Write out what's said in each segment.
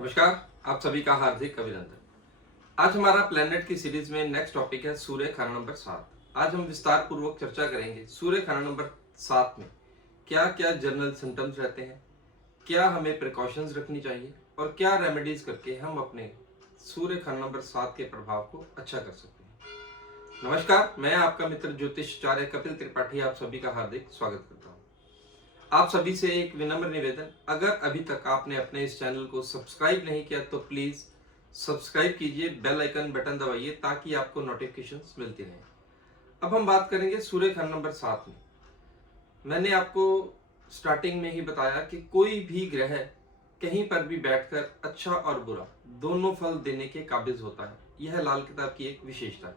नमस्कार। आप सभी का हार्दिक अभिनंदन। आज हमारा प्लेनेट की सीरीज में नेक्स्ट टॉपिक है सूर्य खाना नंबर 7। आज हम विस्तार पूर्वक चर्चा करेंगे सूर्य खाना नंबर 7 में क्या क्या जनरल सिम्टम्स रहते हैं, क्या हमें प्रिकॉशंस रखनी चाहिए और क्या रेमेडीज करके हम अपने सूर्य खाना नंबर 7 के प्रभाव को अच्छा कर सकते हैं। नमस्कार, मैं आपका मित्र ज्योतिषाचार्य कपिल त्रिपाठी आप सभी का हार्दिक स्वागत करता हूँ। आप सभी से एक विनम्र निवेदन, अगर अभी तक आपने अपने इस चैनल को सब्सक्राइब नहीं किया तो प्लीज सब्सक्राइब कीजिए, बेल आइकन बटन दबाइए ताकि आपको नोटिफिकेशंस मिलती रहें। अब हम बात करेंगे सूर्य खंड नंबर 7 में। मैंने आपको स्टार्टिंग में ही बताया कि कोई भी ग्रह कहीं पर भी बैठकर अच्छा और बुरा दोनों फल देने के काबिज होता है। यह लाल किताब की एक विशेषता है।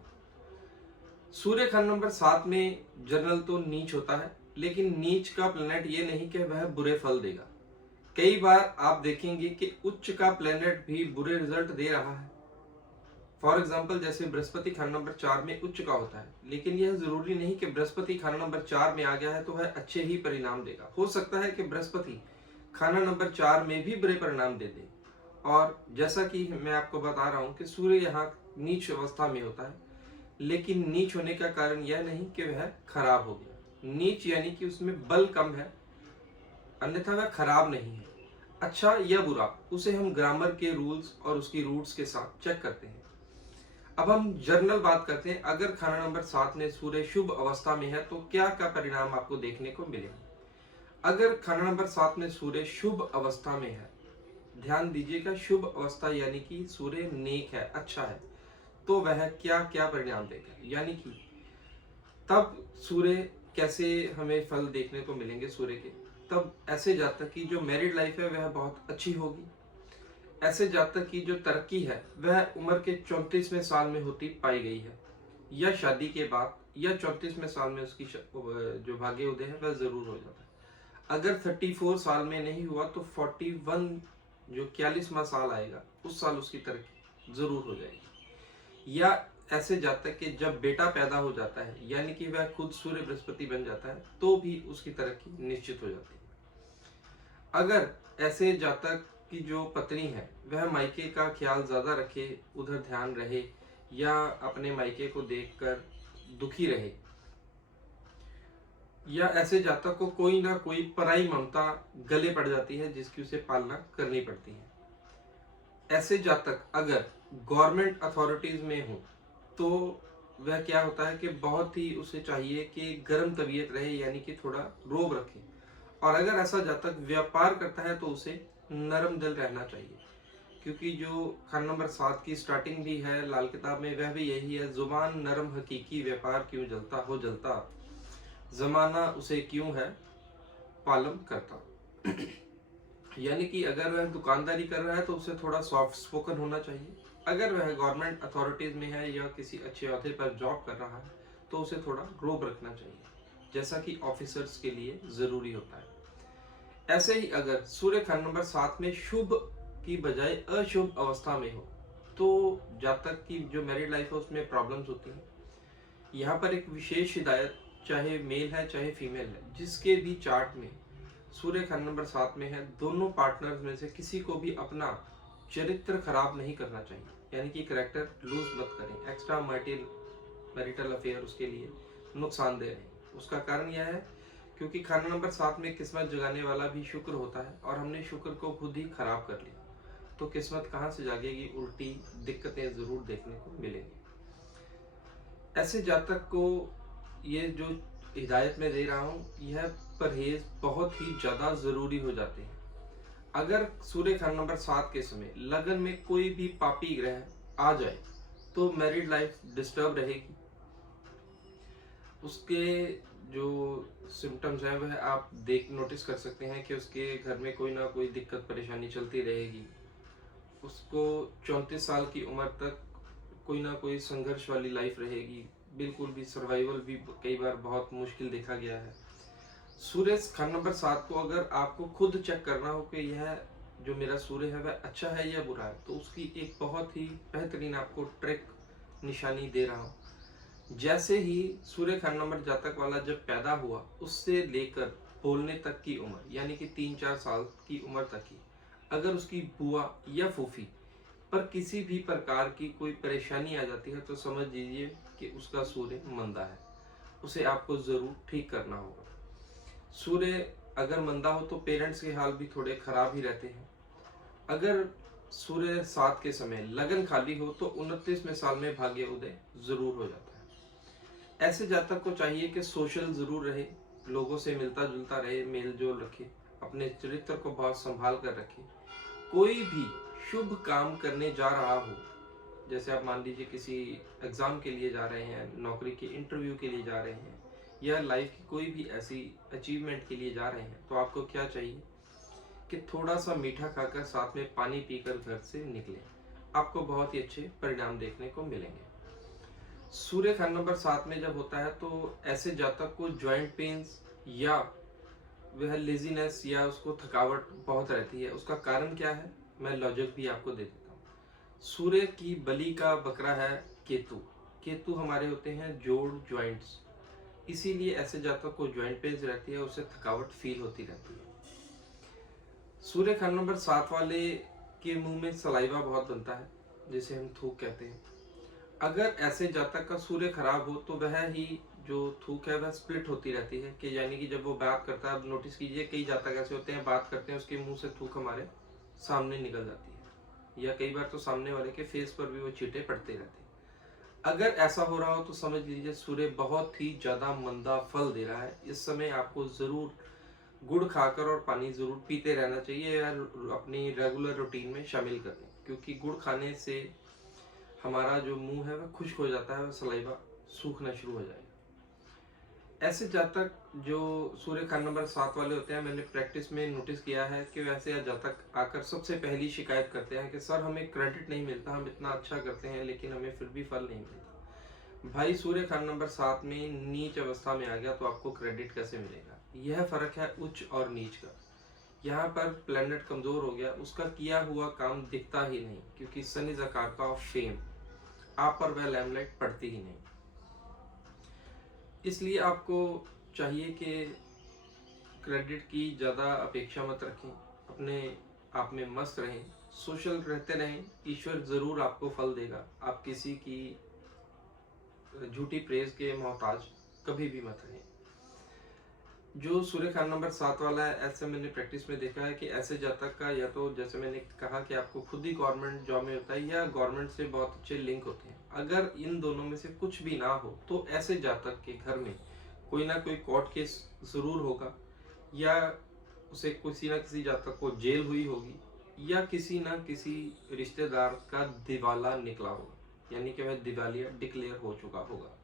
सूर्य खंड नंबर 7 में जनरल तो नीच होता है, लेकिन नीच का प्लेनेट ये नहीं कि वह बुरे फल देगा। कई बार आप देखेंगे कि उच्च का प्लेनेट भी बुरे रिजल्ट दे रहा है। फॉर एग्जाम्पल जैसे बृहस्पति खंड नंबर 4 में उच्च का होता है, लेकिन यह जरूरी नहीं कि बृहस्पति खाना नंबर 4 में आ गया है तो वह अच्छे ही परिणाम देगा। हो सकता है कि बृहस्पति खाना नंबर 4 में भी बुरे परिणाम दे दे। और जैसा कि मैं आपको बता रहा हूं कि सूर्य यहाँ नीच अवस्था में होता है, लेकिन नीच होने का कारण यह नहीं कि वह खराब हो गया। नीच यानी कि उसमें बल कम है, अन्यथा वह खराब नहीं है। अच्छा या बुरा उसे हम ग्रामर के रूल्स और उसकी रूट्स के साथ चेक करते हैं। अब हम जर्नल बात करते हैं। अगर खाना नंबर 7 में सूर्य शुभ अवस्था में है तो क्या क्या परिणाम आपको देखने को मिलेंगे। अगर खाना नंबर 7 में सूर्य शुभ अवस्था में है, ध्यान दीजिएगा, शुभ अवस्था यानी कि सूर्य नेक है, अच्छा है, तो वह क्या क्या परिणाम देगा। यानी कि तब सूर्य कैसे हमें फल देखने को मिलेंगे सूर्य के। तब ऐसे जातक की जो मैरिड लाइफ है वह बहुत अच्छी होगी। ऐसे जातक की जो तरक्की है वह उम्र के 34वें साल में होती पाई गई है, या शादी के बाद या 34वें साल में उसकी जो भाग्य उदय है वह जरूर हो जाता है। अगर 34 साल में नहीं हुआ तो 41 जो 41वां साल आएगा उस साल उसकी तरक्की जरूर हो जाएगी। या ऐसे जातक के जब बेटा पैदा हो जाता है यानी कि वह खुद सूर्य बृहस्पति बन जाता है तो भी उसकी तरक्की निश्चित हो जाती है। अगर ऐसे जातक की जो पत्नी है वह मायके का ख्याल ज्यादा रखे, उधर ध्यान रहे, या अपने मायके को देखकर दुखी रहे, या ऐसे जातक को कोई ना कोई पराई ममता गले पड़ जाती है जिसकी उसे पालना करनी पड़ती है। ऐसे जातक अगर गवर्नमेंट अथॉरिटीज में हो तो वह क्या होता है कि बहुत ही उसे चाहिए कि गर्म तबीयत रहे, यानी कि थोड़ा रोब रखे। और अगर ऐसा जातक व्यापार करता है तो उसे नरम दिल रहना चाहिए, क्योंकि जो खान नंबर 7 की स्टार्टिंग भी है लाल किताब में वह भी यही है, जुबान नरम हकीकी व्यापार क्यों जलता हो जलता, जमाना उसे क्यों है पालम करता। यानी कि अगर वह दुकानदारी कर रहा है तो उसे थोड़ा सॉफ्ट स्पोकन होना चाहिए। अगर वह गवर्नमेंट अथॉरिटीज में है या किसी अच्छे अहदे पर जॉब कर रहा है तो उसे थोड़ा रोब रखना चाहिए, जैसा कि ऑफिसर्स के लिए जरूरी होता है। ऐसे ही अगर सूर्य खंड नंबर 7 में शुभ की बजाय अशुभ अवस्था में हो तो जातक की जो मैरिड लाइफ है उसमें प्रॉब्लम्स होती हैं। यहाँ पर एक विशेष हिदायत, चाहे मेल है चाहे फीमेल है, जिसके भी चार्ट में सूर्य खंड नंबर 7 में है, दोनों पार्टनर्स में से किसी को भी अपना चरित्र खराब नहीं करना चाहिए, यानी कि करेक्टर लूज मत करें। एक्स्ट्रा मैरिटल अफेयर उसके लिए नुकसानदेह है। उसका कारण यह है क्योंकि खाना नंबर 7 में किस्मत जगाने वाला भी शुक्र होता है और हमने शुक्र को खुद ही खराब कर लिया, तो किस्मत कहाँ से जागेगी, उल्टी दिक्कतें जरूर देखने को मिलेंगी। ऐसे जातक को ये जो हिदायत में दे रहा हूँ, यह परहेज बहुत ही ज्यादा जरूरी हो जाते हैं। अगर सूर्य खंड नंबर 7 के समय लगन में कोई भी पापी ग्रह आ जाए तो मैरिड लाइफ डिस्टर्ब रहेगी। उसके जो सिम्टम्स हैं वह आप नोटिस कर सकते हैं कि उसके घर में कोई ना कोई दिक्कत परेशानी चलती रहेगी। उसको 34 साल की उम्र तक कोई ना कोई संघर्ष वाली लाइफ रहेगी। बिल्कुल भी सर्वाइवल भी कई बार बहुत मुश्किल देखा गया है। सूर्य खंड नंबर 7 को अगर आपको खुद चेक करना हो कि यह जो मेरा सूर्य है वह अच्छा है या बुरा है, तो उसकी एक बहुत ही बेहतरीन आपको ट्रिक निशानी दे रहा हूँ। जैसे ही सूर्य खंड नंबर जातक वाला जब पैदा हुआ उससे लेकर बोलने तक की उम्र, यानी कि 3-4 साल की उम्र तक की, अगर उसकी बुआ या फूफी पर किसी भी प्रकार की कोई परेशानी आ जाती है तो समझ लीजिए कि उसका सूर्य मंदा है, उसे आपको जरूर ठीक करना होगा। सूर्य अगर मंदा हो तो पेरेंट्स के हाल भी थोड़े खराब ही रहते हैं। अगर सूर्य 7 के समय लगन खाली हो तो 29वें साल में भाग्य उदय जरूर हो जाता है। ऐसे जातक को चाहिए कि सोशल जरूर रहे, लोगों से मिलता जुलता रहे, मेल जोल रखे, अपने चरित्र को बहुत संभाल कर रखे। कोई भी शुभ काम करने जा रहा हो, जैसे आप मान लीजिए किसी एग्जाम के लिए जा रहे हैं, नौकरी के इंटरव्यू के लिए जा रहे हैं, या लाइफ की कोई भी ऐसी अचीवमेंट के लिए जा रहे हैं, तो आपको क्या चाहिए कि थोड़ा सा मीठा खाकर साथ में पानी पीकर घर से निकलें। आपको बहुत ही अच्छे परिणाम देखने को मिलेंगे। सूर्य खंड नंबर 7 में जब होता है तो ऐसे जातक को जॉइंट पेन्स या वह लेजीनेस या उसको थकावट बहुत रहती है। उसका कारण क्या है, मैं लॉजिक भी आपको दे देता हूँ। सूर्य की बलि का बकरा है केतु। केतु हमारे होते हैं जोड़, जॉइंट्स, इसीलिए ऐसे जातक को जॉइंट पेन्स रहती है, उसे थकावट फील होती रहती है। सूर्य खंड नंबर 7 वाले के मुंह में सलाइवा बहुत बनता है, जिसे हम थूक कहते हैं। अगर ऐसे जातक का सूर्य खराब हो तो वह ही जो थूक है वह स्प्लिट होती रहती है, कि यानी कि जब वो बात करता है, अब नोटिस कीजिए कई जातक ऐसे होते हैं बात करते हैं उसके मुंह से थूक हमारे सामने निकल जाती है, या कई बार तो सामने वाले के फेस पर भी वो छींटे पड़ते रहते हैं। अगर ऐसा हो रहा हो तो समझ लीजिए सूर्य बहुत ही ज्यादा मंदा फल दे रहा है। इस समय आपको जरूर गुड़ खाकर और पानी जरूर पीते रहना चाहिए, या अपनी रेगुलर रूटीन में शामिल करें, क्योंकि गुड़ खाने से हमारा जो मुंह है वह खुश्क हो जाता है, वह सलाइवा सूखना शुरू हो जाएगा। ऐसे जातक जो सूर्य खंड नंबर 7 वाले होते हैं, मैंने प्रैक्टिस में नोटिस किया है कि वैसे जातक आकर सबसे पहली शिकायत करते हैं कि सर हमें क्रेडिट नहीं मिलता, हम इतना अच्छा करते हैं लेकिन हमें फिर भी फल नहीं मिलता। भाई सूर्य खंड नंबर 7 में नीच अवस्था में आ गया तो आपको क्रेडिट कैसे मिलेगा? यह फर्क है उच्च और नीच का। यहाँ पर प्लेनेट कमजोर हो गया, उसका किया हुआ काम दिखता ही नहीं, क्योंकि सन इज आकार का ऑफ फेम, आप पर वह लैमलाइट पड़ती ही नहीं। इसलिए आपको चाहिए कि क्रेडिट की ज़्यादा अपेक्षा मत रखें, अपने आप में मस्त रहें, सोशल रहते रहें, ईश्वर ज़रूर आपको फल देगा। आप किसी की झूठी प्रेज के मोहताज कभी भी मत रहें। जो सूर्य खंड नंबर 7 वाला है, ऐसे मैंने प्रैक्टिस में देखा है कि ऐसे जातक का या तो जैसे मैंने कहा कि आपको खुद ही गवर्नमेंट जॉब में होता है या गवर्नमेंट से बहुत अच्छे लिंक होते हैं। अगर इन दोनों में से कुछ भी ना हो तो ऐसे जातक के घर में कोई ना कोई कोर्ट केस जरूर होगा, या उसे किसी ना किसी जातक को जेल हुई होगी, या किसी ना किसी रिश्तेदार का दिवाला निकला होगा, यानी कि वह दिवालिया डिक्लेयर हो चुका होगा।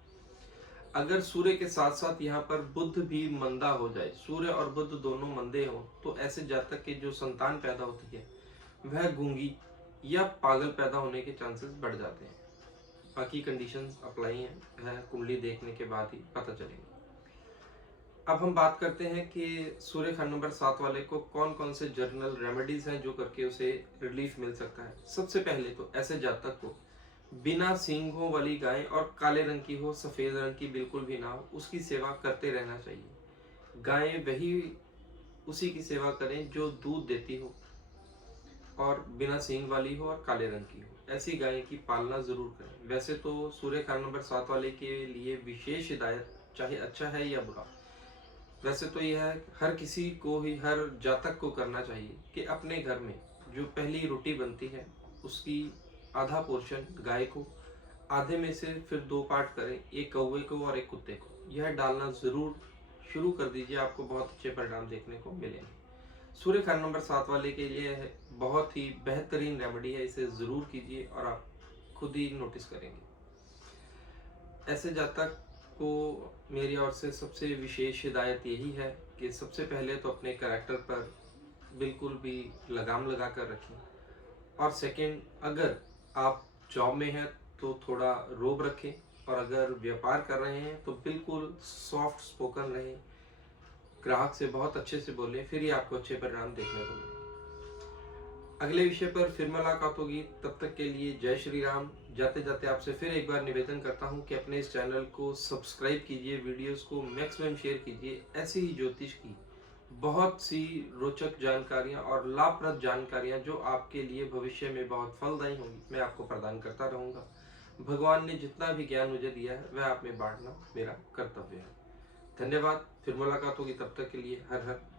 अगर सूर्य के साथ साथ यहाँ पर बुध भी मंदा हो जाए, सूर्य और बुध दोनों मंदे हो, तो ऐसे जातक के जो संतान पैदा होती है वह गूंगी या पागल पैदा होने के चांसेस बढ़ जाते हैं। बाकी कंडीशंस अप्लाई हैं, वह कुंडली देखने के बाद ही पता चलेंगे। अब हम बात करते हैं कि सूर्य खंड नंबर 7 वाले को कौन कौन से जर्नल रेमेडीज हैं जो करके उसे रिलीफ मिल सकता है। सबसे पहले तो ऐसे जातक को बिना सींगों वाली गाय, और काले रंग की हो, सफेद रंग की बिल्कुल भी ना हो, उसकी सेवा करते रहना चाहिए। गाय वही उसी की सेवा करें जो दूध देती हो और बिना सींग वाली हो और काले रंग की हो, ऐसी गाय की पालना जरूर करें। वैसे तो सूर्य खंड नंबर 7 वाले के लिए विशेष हिदायत, चाहे अच्छा है या बुरा, वैसे तो यह हर किसी को ही, हर जातक को करना चाहिए कि अपने घर में जो पहली रोटी बनती है उसकी आधा पोर्शन गाय को, आधे में से फिर 2 पार्ट करें, एक कौवे को और एक कुत्ते को। यह डालना जरूर शुरू कर दीजिए, आपको बहुत अच्छे परिणाम देखने को मिलेंगे। सूर्य खंड नंबर 7 वाले के लिए बहुत ही बेहतरीन रेमेडी है, इसे जरूर कीजिए और आप खुद ही नोटिस करेंगे। ऐसे जातक को मेरी ओर से सबसे विशेष हिदायत यही है कि सबसे पहले तो अपने कैरेक्टर पर बिल्कुल भी लगाम लगा कर रखें, और सेकंड, अगर आप जॉब में हैं तो थोड़ा रोब रखें, और अगर व्यापार कर रहे हैं तो बिल्कुल सॉफ्ट स्पोकन रहें, ग्राहक से बहुत अच्छे से बोलें, फिर ही आपको अच्छे परिणाम देखने को मिलेंगे। अगले विषय पर फिर मुलाकात होगी, तब तक के लिए जय श्री राम। जाते जाते आपसे फिर एक बार निवेदन करता हूं कि अपने इस चैनल को सब्सक्राइब कीजिए, वीडियोस को मैक्सिमम शेयर कीजिए। ऐसे ही ज्योतिष की बहुत सी रोचक जानकारियां और लाभप्रद जानकारियां जो आपके लिए भविष्य में बहुत फलदायी होंगी, मैं आपको प्रदान करता रहूंगा। भगवान ने जितना भी ज्ञान मुझे दिया है वह आप में बांटना मेरा कर्तव्य है। धन्यवाद। फिर मुलाकात होगी, तब तक के लिए हर हर